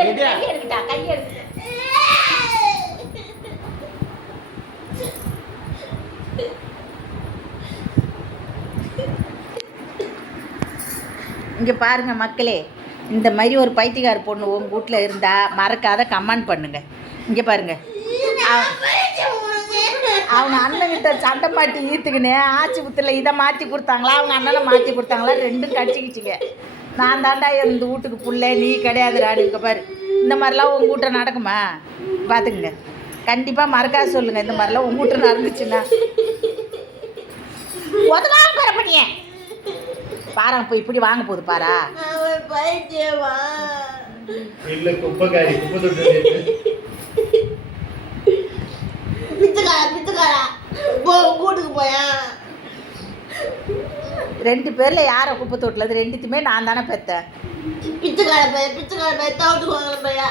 இங்கே பாருங்க மக்களே, இந்த மாதிரி ஒரு பைத்தியக்கார பொண்ணு உங்கள் வீட்டில் இருந்தால் மறக்காத கமெண்ட் பண்ணுங்க. இங்கே பாருங்க, அவங்க அண்ணன்கிட்ட சண்டை மாட்டி ஈத்துக்கின்னு ஆச்சி புத்தில் இதை மாற்றி கொடுத்தாங்களா, அவங்க அண்ணனை மாற்றி கொடுத்தாங்களா, ரெண்டும் கடிச்சிக்கிச்சிங்க. நான் தாண்டா இந்த வீட்டுக்கு புள்ள, நீ கிடையாதுடான்னு. இருக்க பாரு, இந்த மாதிரிலாம் உங்கள் வீட்டை நடக்குமா பார்த்துக்குங்க. கண்டிப்பாக மறக்காத சொல்லுங்கள், இந்த மாதிரிலாம் உங்கள் வீட்டில் நடந்துச்சுன்னா. உதவா பண்ணிய பாரா இப்போ இப்படி வாங்க போகுது பாரா. இல்ல குப்பைக்காரி குப்பை தொட்டு கூட்டுக்கு போயா. 2 பேர்ல யாரை குப்பை தொட்டது? 2த்துமே நான் தானே பெத்தேன். பிச்சைக்கார பைய தவிட்டு வாங்கல பையா.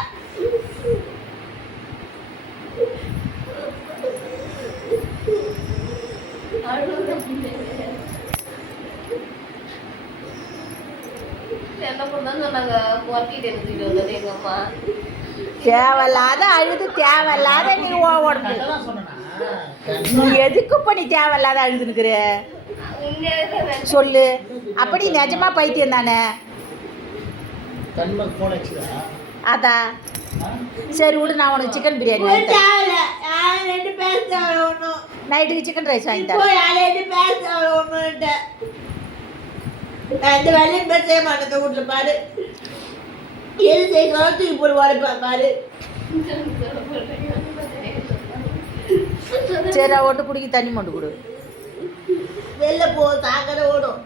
தேவையில்லாத அழுது, தேவையில்லாத நீ உடம்பு நீ எதுக்கு பண்ணி தேவையில்லாத அழுதுனுக்குற சொல்லு. அப்படி நிஜமா பைத்தியம் தானே? அதான் சரி விடு, நான் உனக்கு சிக்கன் பிரியாணி நைட்டுக்கு சிக்கன் ரைஸ் வாங்கி தரேன். அந்த வேலையும் பேச மாட்டேன் வீட்டுல பாரு. எது செய்யணும் தூக்கி போட்டு வாழைப்பா பாரு. சரி, ஒட்டு குடிக்க தண்ணி மட்டும் கொடு. வெளில போ, சாக்கடை ஓடும்.